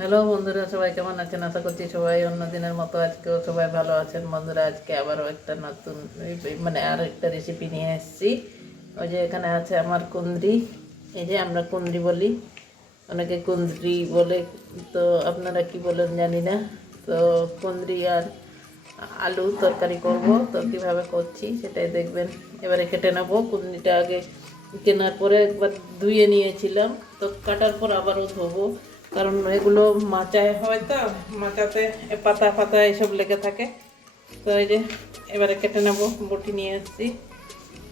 Hello বন্ধুরা, সবাই কেমন আছেন? আশা করছি সবাই অন্য দিনের মতো আজকেও সবাই ভালো আছেন। বন্ধুরা, আজকে আবারও একটা নতুন মানে আর একটা রেসিপি নিয়ে এসেছি। ওই যে এখানে আছে আমার কুন্দ্রি এই যে আমরা কুন্দ্রি বলি। অনেকে কুন্দ্রি বলে, তো আপনারা কি বলেন জানি না। তো কুন্দ্রি আর আলু তরকারি করব। তো কীভাবে করছি সেটাই দেখবেন। এবারে কেটে নেব। কুন্দ্রিটা আগে কেনার পরে একবার ধুয়ে নিয়েছিলাম। তো কাটার পর আবারও ধোবো। কারণ এগুলো মাচায় হয় তো, মাচাতে পাতা ফাতা এসব লেগে থাকে। তো এই যে এবারে কেটে নেব, বটি নিয়ে এসেছি।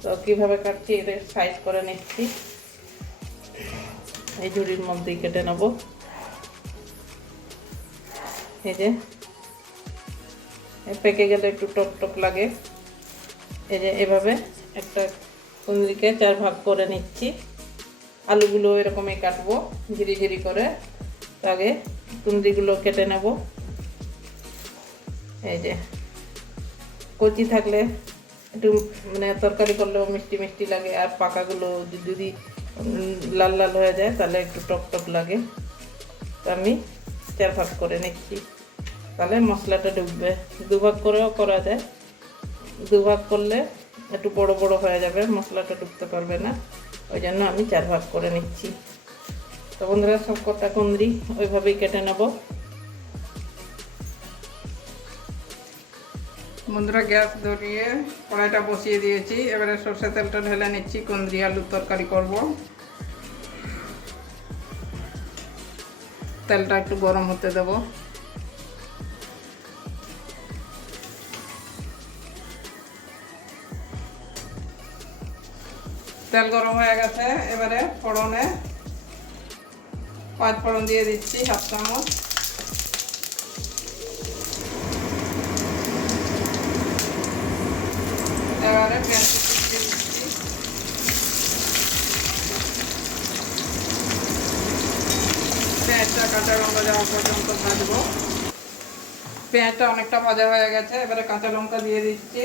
তো কীভাবে কাটছি এটা সাইজ করে নিচ্ছি। এই ঝুড়ির মধ্যেই কেটে নেব। এই যে পেকে গেলে একটু টক টক লাগে। এই যে এভাবে একটা কুন্দিকে চার ভাগ করে নিচ্ছি। আলুগুলো এরকমই কাটবো ঝিরি ঝিরি করে। আগে কুন্দিগুলো কেটে নেব। এই যে, কচি থাকলে একটু মানে তরকারি করলেও মিষ্টি মিষ্টি লাগে, আর পাকাগুলো যদি লাল লাল হয়ে যায়, তাহলে একটু টক টক লাগে। আমি চার ভাগ করে নিচ্ছি। তাহলে মশলাটা ঢুকবে দুভাগ করেও করা যায়। দুভাগ করলে একটু বড় বড় হয়ে যাবে, মশলাটা ঢুকতে পারবে না। ওই জন্য আমি চার ভাগ করে নিচ্ছি। তো বন্ধুরা, সব কটা কুন্দ্রি, ওইভাবেই কেটে নেব। বন্ধুরা, গ্যাস ধরিয়ে কড়াইটা বসিয়ে দিয়েছি। এবারে সর্ষে তেলটা ঢেলে নিচ্ছি, কুন্দ্রি আলুর তরকারি করব। তেলটা একটু গরম হতে দেব। তেল গরম হয়ে গেছে, এবারে ফোড়নে পাঁচ ফোড়ন দিয়ে দিচ্ছি হাফ চামচ। এবারে পেঁয়াজ দিচ্ছি। পেঁয়াজটা কাঁচা লঙ্কা যাওয়া পর্যন্ত ভাজবো। পেঁয়াজটা অনেকটা ভাজা হয়ে গেছে, এবারে কাঁচা লঙ্কা দিয়ে দিচ্ছি।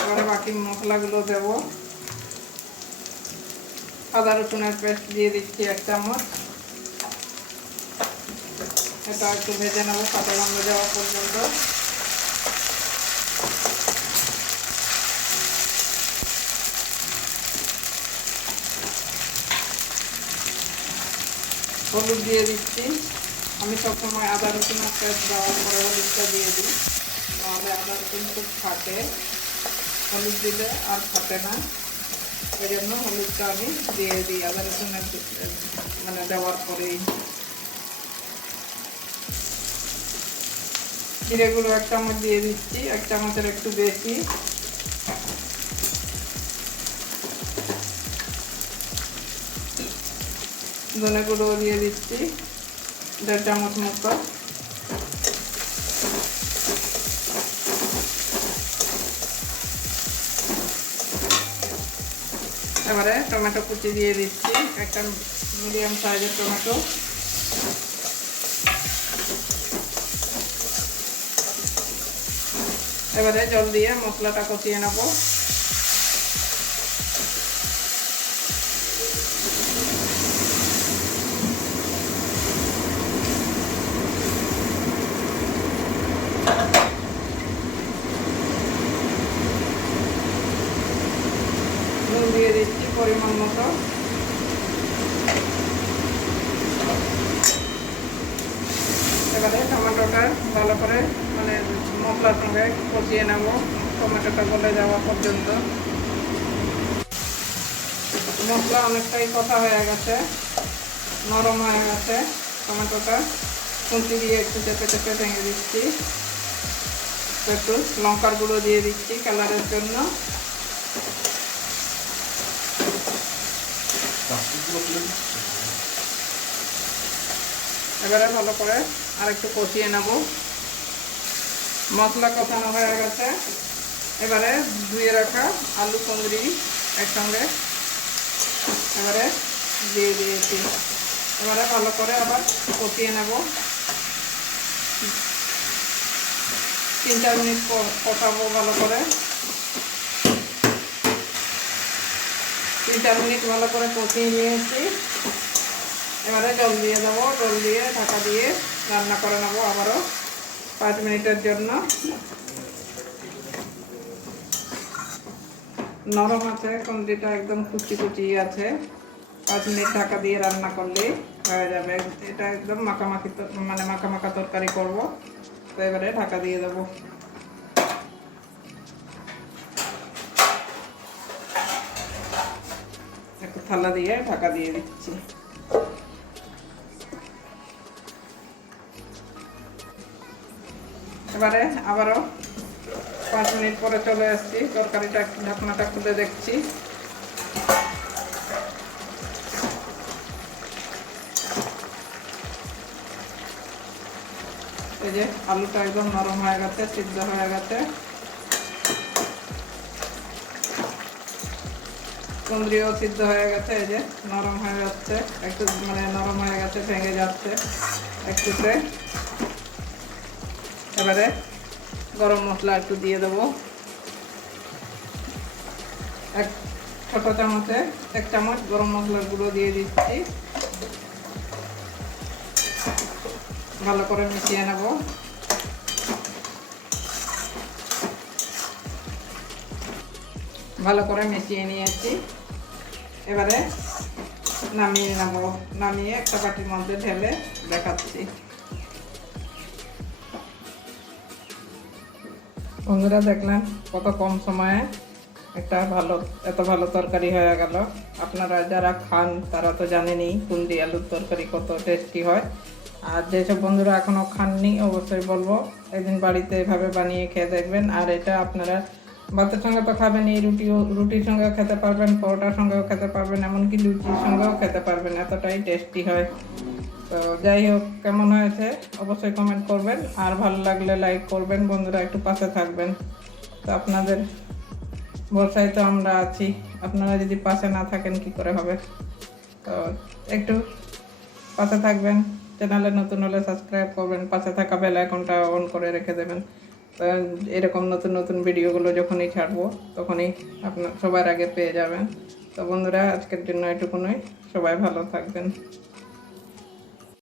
এবারে বাকি মশলাগুলো দেবো। আদা রসুনের পেস্ট দিয়ে দিচ্ছি এক চামচ। এটা একটু ভেজে নেব কাঁচা লঙ্কা যাওয়া পর্যন্ত। হলুদ দিয়ে দিচ্ছি। আমি সবসময় আদা রসুনের পেস্ট দেওয়ার পরে হলুদটা দিয়ে দিই। নাহলে আদা রসুন খুব ফাটে হলুদ দিলে আর ফাটে না। ওই জন্য হলুদটা আমি দিয়ে দিই আদা মানে দেওয়ার পরেই জিরেগুলো এক চামচ দিয়ে দিচ্ছি, এক চামচের একটু বেশি। ধনে গুঁড়ো দিয়ে দিচ্ছি, দেড় চামচ মতো। এবারে টমেটো কুচি দিয়ে দিচ্ছি। একটা মিডিয়াম সাইজের টমেটো। এবারে জল দিয়ে মশলাটা কষিয়ে নেব নুন দিয়ে দিচ্ছি পরিমাণ মতো এবারে টমেটোটা করে মানে মশলার সঙ্গে কষিয়ে নেব টমেটোটা গলে যাওয়া পর্যন্ত। মশলা অনেকটাই কষা হয়ে গেছে নরম হয়ে গেছে টমেটোটা। কুঁচি দিয়ে একটু চেপে চেপে ভেঙে দিচ্ছি। একটু লঙ্কার গুঁড়ো দিয়ে দিচ্ছি কালারের জন্য। এবারে ভালো করে আর একটু কষিয়ে নেব। মশলা কষানো হয়ে গেছে। এবারে ধুয়ে রাখা আলু কুঁদরি একসঙ্গে। এবারে দিয়ে দিয়েছি। এবারে ভালো করে আবার কষিয়ে নেব। তিন চার মিনিট কষাবো ভালো করে। তিন চার মিনিট ভালো করে কষিয়ে নিয়েছি। এবারে জল দিয়ে দেবো। জল দিয়ে ঢাকা দিয়ে রান্না করে নেব আবারও। পাঁচ মিনিটের জন্য। নরম আছে কুন্দিটা একদম কুচি কুচি আছে। পাঁচ মিনিট ঢাকা দিয়ে রান্না করলেই হয়ে যাবে। এটা একদম মাখামাখি মানে মাখা মাখা তরকারি করব। তো এবারে ঢাকা দিয়ে দেবো। একটু থালা দিয়ে ঢাকা দিয়ে দিচ্ছি। এবারে আবারও পাঁচ মিনিট পরে চলে আসছি। তরকারিটা ঢাকনাটা খুলে দেখছি। এই যে আলুটা একদম নরম হয়ে গেছে, সিদ্ধ হয়ে গেছে। কুন্দ্রিও সিদ্ধ হয়ে গেছে, এই যে নরম হয়ে যাচ্ছে। একটু মানে নরম হয়ে গেছে, ভেঙে যাচ্ছে একটুতে। এবারে গরম মশলা একটু দিয়ে দেবো। এক ছোট চামচে, এক চামচ গরম মশলার গুঁড়ো দিয়ে দিচ্ছি। ভালো করে মিশিয়ে নেব। ভালো করে মিশিয়ে নিয়েছি। এবারে নামিয়ে নেব। নামিয়ে একটা বাটির মধ্যে ঢেলে দেখাচ্ছি। বন্ধুরা দেখলেন কত কম সময়ে একটা ভালো, এত ভালো তরকারি হয়ে গেল। আপনারা যারা খান, তারা তো জানেনই কুন্দি আলুর তরকারি কত টেস্টি হয়। আর যেসব বন্ধুরা এখনও খাননি, অবশ্যই বলব, একদিন বাড়িতে এভাবে বানিয়ে খেয়ে দেখবেন। আর এটা আপনারা ভাতের সঙ্গে তো খাবেনই, রুটিও, রুটির সঙ্গেও খেতে পারবেন, পরোটার সঙ্গেও খেতে পারবেন, এমনকি লুচির সঙ্গেও খেতে পারবেন, এতটাই টেস্টি হয়। তো যাই হোক, কেমন হয়েছে? অবশ্যই কমেন্ট করবেন। আর ভালো লাগলে লাইক করবেন। বন্ধুরা একটু পাশে থাকবেন। তো আপনাদের ভরসায় তো আমরা আছি। আপনারা যদি পাশে না থাকেন, কি করে হবে? তো একটু পাশে থাকবেন। চ্যানেলে নতুন হলে সাবস্ক্রাইব করবেন। পাশে থাকা বেল আইকনটা অন করে রেখে দেবেন। তো এরকম নতুন নতুন ভিডিওগুলো যখনই ছাড়বো, তখনই আপনার সবার আগে পেয়ে যাবেন। তো বন্ধুরা, আজকের জন্য এটুকুনই। সবাই ভালো থাকবেন।